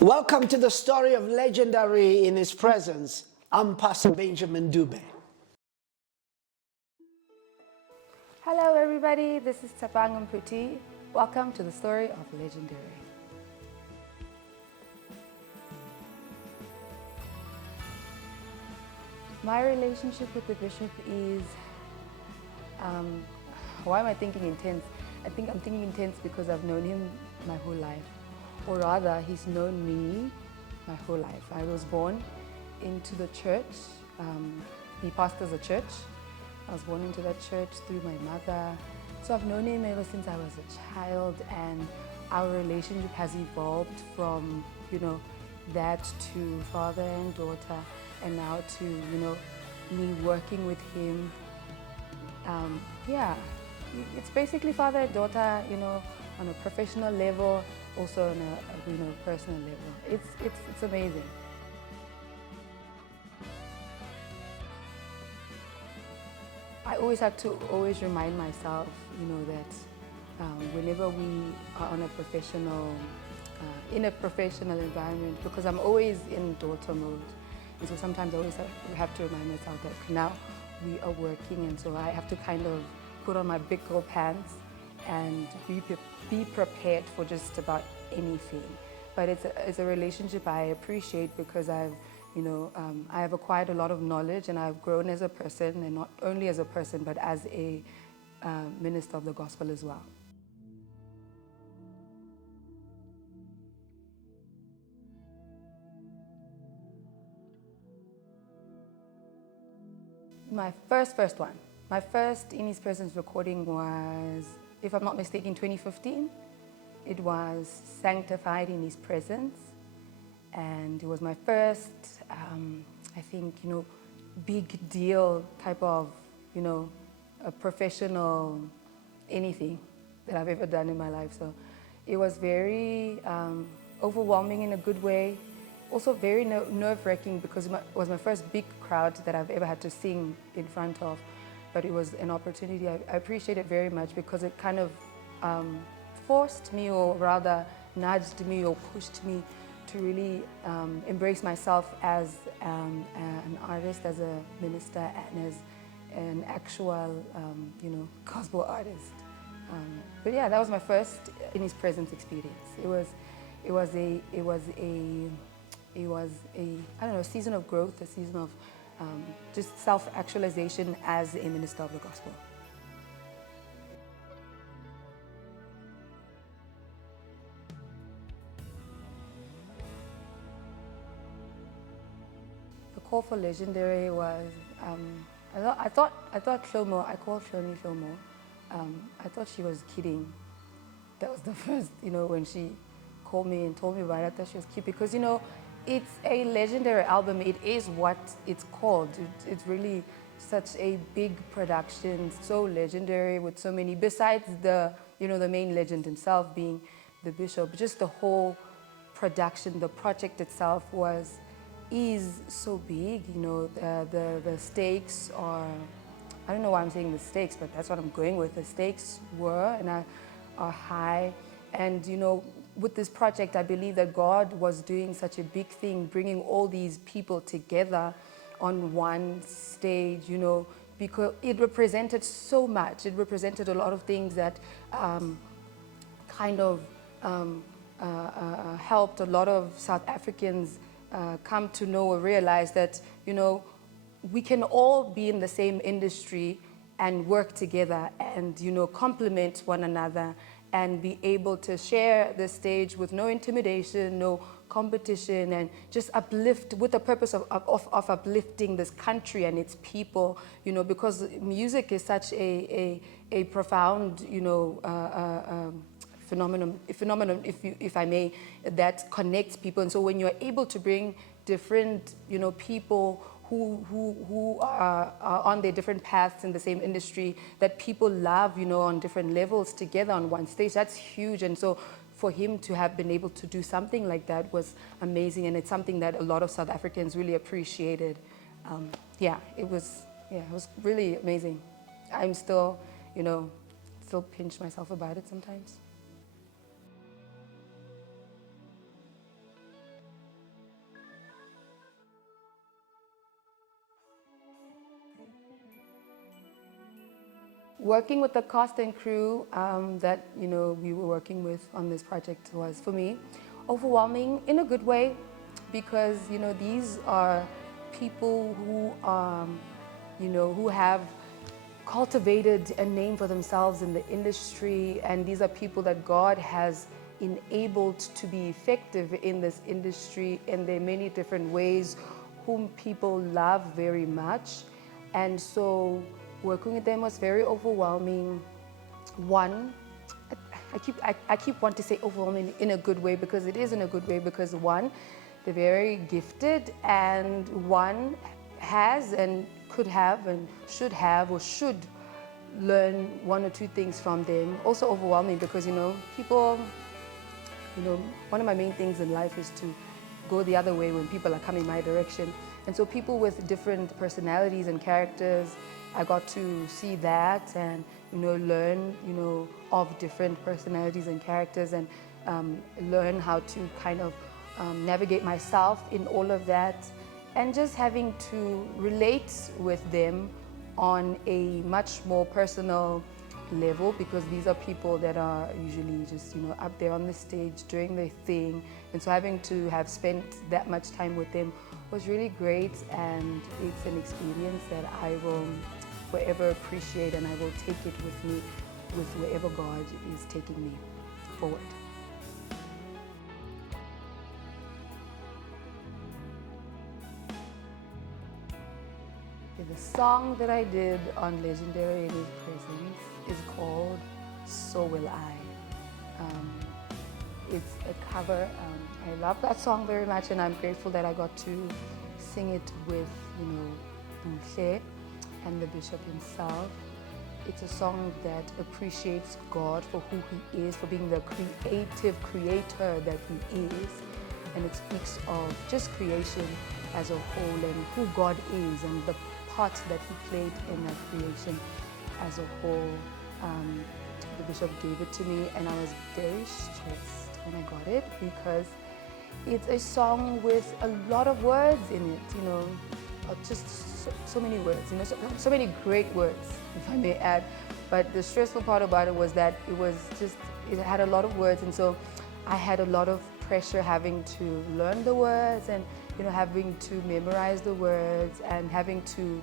Welcome to the story of legendary in his presence. I'm Pastor Benjamin Dube. Hello everybody, this is Tshepang Mphuti. Welcome to the story of legendary. My relationship with the bishop is, why am I thinking intense? I think I'm thinking intense because I've known him my whole life. Or rather, he's known me my whole life. I was born into the church. He pastors a church. I was born into that church through my mother. So I've known him ever since I was a child, and our relationship has evolved from, that to father and daughter, and now to, me working with him. It's basically father and daughter, on a professional level, also on a personal level. It's amazing. I always have to remind myself, that whenever we are on a professional, in a professional environment, because I'm always in daughter mode, and so sometimes I always have to remind myself that now we are working, and so I have to kind of put on my big girl pants and be prepared for just about anything. But it's a relationship I appreciate because I have acquired a lot of knowledge, and I've grown as a person, and not only as a person, but as a minister of the gospel as well. My first one. My first In His Presence recording was, if I'm not mistaken, 2015. It was Sanctified in His Presence. And it was my first, I think, big deal type of, a professional anything that I've ever done in my life. So it was very overwhelming in a good way. Also very nerve-wracking because it was my first big crowd that I've ever had to sing in front of. But it was an opportunity. I appreciate it very much because it kind of forced me, or rather nudged me or pushed me to really embrace myself as an artist, as a minister, and as an actual, gospel artist. But yeah, that was my first In His Presence experience. It was a I don't know, a season of growth, a season of just self-actualization as a minister of the gospel. The call for legendary was, I thought Shlomo, I called Shlomo. I thought she was kidding. That was the first, when she called me and told me about it, I thought she was kidding because, it's a legendary album. It is what it's called. It's really such a big production, so legendary with so many, besides the, the main legend himself being the bishop, just the whole production, the project itself is so big, the stakes are, I don't know why I'm saying the stakes, but that's what I'm going with. The stakes were and are high. And, with this project, I believe that God was doing such a big thing, bringing all these people together on one stage, because it represented so much. It represented a lot of things that helped a lot of South Africans come to know or realize that, we can all be in the same industry and work together and, complement one another and be able to share the stage with no intimidation, no competition, and just uplift with the purpose of uplifting this country and its people, because music is such a profound, phenomenon, if I may, that connects people. And so when you're able to bring different, people who are on their different paths in the same industry that people love, on different levels together on one stage, that's huge. And so for him to have been able to do something like that was amazing, and it's something that a lot of South Africans really appreciated. It was really amazing. I'm still, still pinch myself about it sometimes. working with the cast and crew that we were working with on this project was, for me, overwhelming in a good way, because these are people who who have cultivated a name for themselves in the industry, and these are people that God has enabled to be effective in this industry in their many different ways, whom people love very much. And so working with them was very overwhelming. One, I keep wanting to say overwhelming in a good way, because it is in a good way, because one, they're very gifted, and one has and could have and should have or should learn one or two things from them. Also overwhelming because people, one of my main things in life is to go the other way when people are coming my direction. And so people with different personalities and characters, I got to see that and learn of different personalities and characters, and learn how to kind of navigate myself in all of that, and just having to relate with them on a much more personal level, because these are people that are usually just up there on the stage doing their thing. And so having to have spent that much time with them was really great, and it's an experience that I will forever appreciate, and I will take it with me with wherever God is taking me forward. The song that I did on Legendary in His Presence is called So Will I. It's a cover. I love that song very much, and I'm grateful that I got to sing it with Buse and the Bishop himself. It's a song that appreciates God for who He is, for being the creative creator that He is, and it speaks of just creation as a whole and who God is and the part that He played in that creation as a whole. The Bishop gave it to me, and I was very stressed when I got it, because it's a song with a lot of words in it, just so many words, so many great words, if I may add. But the stressful part about it was that it had a lot of words, and so I had a lot of pressure having to learn the words, and having to memorize the words, and having to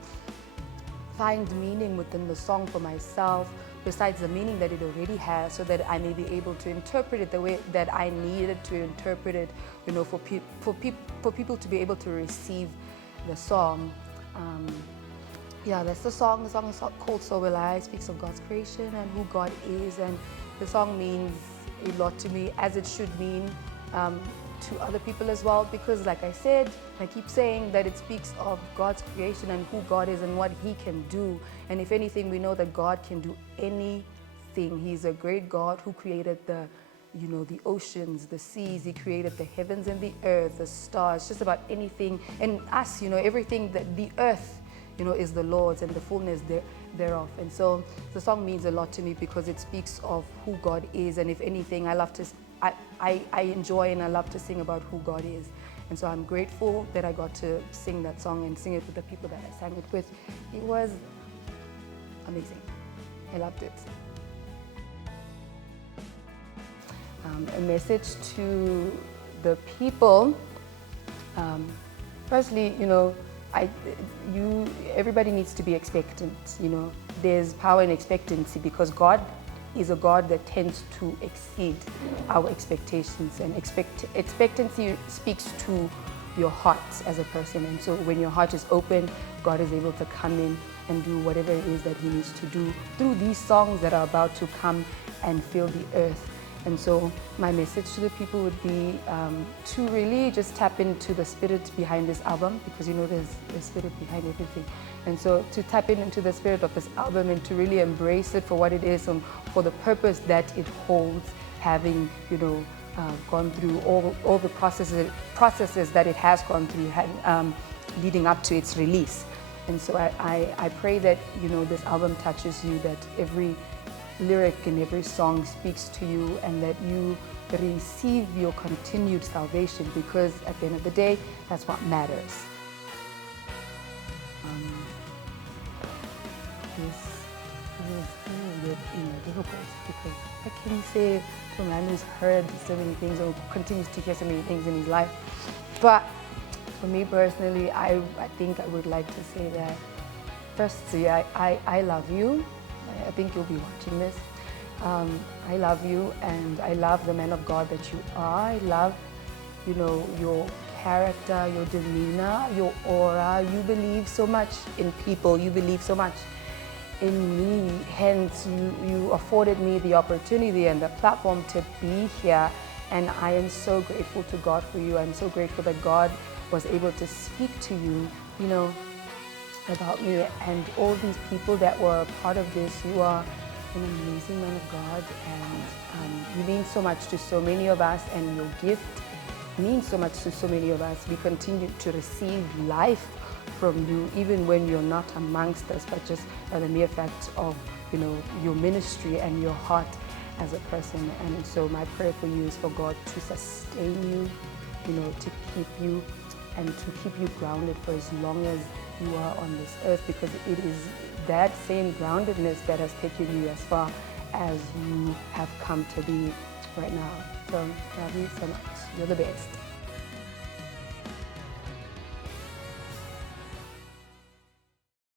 find meaning within the song for myself, besides the meaning that it already has, so that I may be able to interpret it the way that I needed to interpret it, for people to be able to receive the song. That's the song. The song is called So Will I. It speaks of God's creation and who God is, and the song means a lot to me, as it should mean to other people as well, because like I said, I keep saying that it speaks of God's creation and who God is and what He can do. And if anything, we know that God can do anything. He's a great God who created the oceans, the seas. He created the heavens and the earth, the stars, just about anything. And us, everything that the earth, is the Lord's and the fullness thereof. And so the song means a lot to me because it speaks of who God is. And if anything, I enjoy and I love to sing about who God is. And so I'm grateful that I got to sing that song and sing it with the people that I sang it with. It was amazing. I loved it. A message to the people. Firstly, everybody needs to be expectant. There's power in expectancy, because God is a God that tends to exceed our expectations, and expectancy speaks to your heart as a person. And so when your heart is open, God is able to come in and do whatever it is that He needs to do through these songs that are about to come and fill the earth. And so my message to the people would be to really just tap into the spirit behind this album, because there's a spirit behind everything. And so to tap into the spirit of this album and to really embrace it for what it is and for the purpose that it holds, having gone through all the processes that it has gone through, leading up to its release. And so I pray that this album touches you, that every lyric in every song speaks to you, and that you receive your continued salvation, because at the end of the day, that's what matters. he was difficult because how can you say a man who's heard so many things or continues to hear so many things in his life? But for me personally, I think I would like to say that firstly, I love you. I think you'll be watching this. I love you, and I love the man of God that you are. I love, your character, your demeanor, your aura. You believe so much in people. You believe so much in me. Hence, you afforded me the opportunity and the platform to be here. And I am so grateful to God for you. I'm so grateful that God was able to speak to you, about me and all these people that were a part of this. You are an amazing man of God, and you mean so much to so many of us, and your gift means so much to so many of us. We continue to receive life from you, even when you're not amongst us, but just by the mere fact of, your ministry and your heart as a person. And so my prayer for you is for God to sustain you, to keep you and to keep you grounded for as long as you are on this earth, because it is that same groundedness that has taken you as far as you have come to be right now. So love you so much. You're the best.